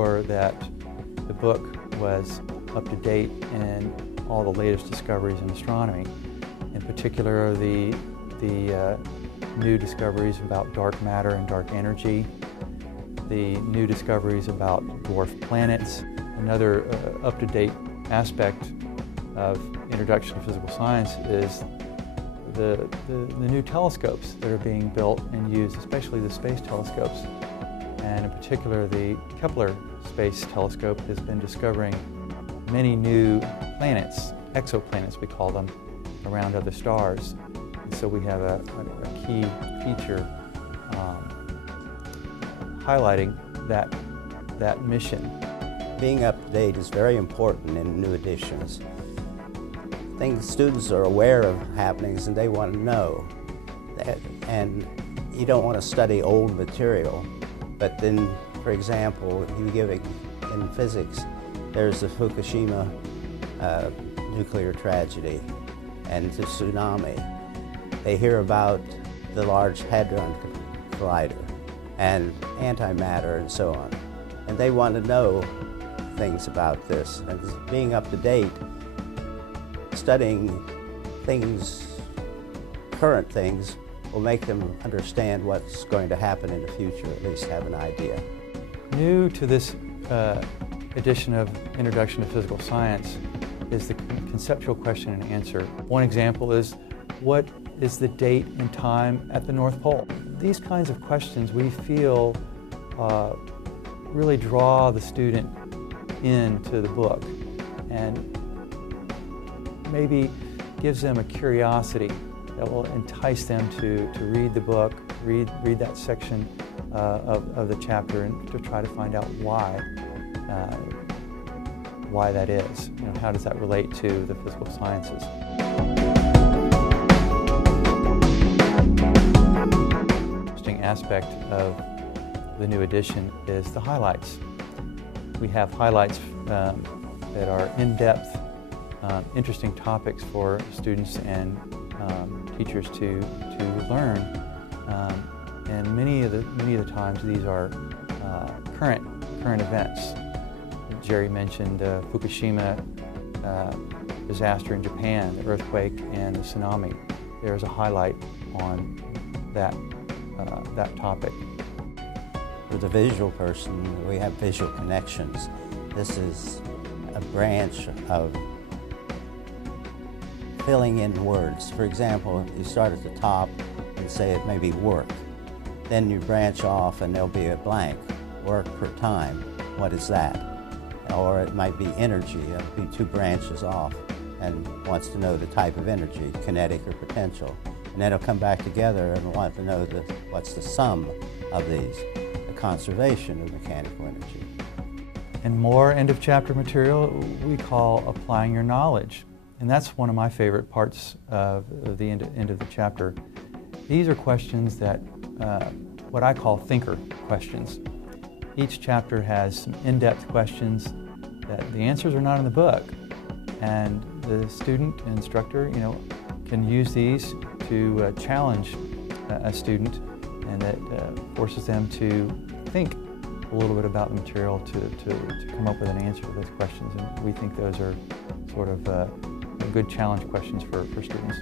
sure that the book was up to date in all the latest discoveries in astronomy. In particular, the new discoveries about dark matter and dark energy, the new discoveries about dwarf planets. Another up-to-date aspect of Introduction to Physical Science is the new telescopes that are being built and used, especially the space telescopes. And in particular, the Kepler Space Telescope has been discovering many new planets, exoplanets we call them, around other stars. And so we have a key feature highlighting that mission. Being up to date is very important in new editions. Things students are aware of happenings and they want to know. And you don't want to study old material, but then, for example, in physics, there's the Fukushima nuclear tragedy and the tsunami. They hear about the Large Hadron Collider and antimatter and so on. And they want to know things about this. And being up to date, studying things, current things, will make them understand what's going to happen in the future, at least have an idea. New to this edition of Introduction to Physical Science is the conceptual question and answer. One example is, what is the date and time at the North Pole? These kinds of questions we feel really draw the student into the book and maybe gives them a curiosity that will entice them to read the book, read that section of the chapter, and to try to find out why that is. You know, how does that relate to the physical sciences? Interesting aspect of the new edition is the highlights. We have highlights that are in-depth, interesting topics for students and teachers to learn. And many of the times these are current events. Jerry mentioned Fukushima disaster in Japan, the earthquake and the tsunami. There's a highlight on that topic. For the visual person, we have visual connections. This is a branch of filling in words. For example, you start at the top and say it may be work. Then you branch off and there'll be a blank. Work per time, what is that? Or it might be energy, it'll be two branches off and wants to know the type of energy, kinetic or potential. And then it'll come back together and want to know what's the sum of these, the conservation of mechanical energy. And more end of chapter material we call applying your knowledge. And that's one of my favorite parts of the end of the chapter. These are questions that, what I call thinker questions. Each chapter has some in-depth questions that the answers are not in the book. And the student and instructor, can use these to challenge a student, and that forces them to think a little bit about the material to come up with an answer to those questions. And we think those are sort of good challenge questions for students.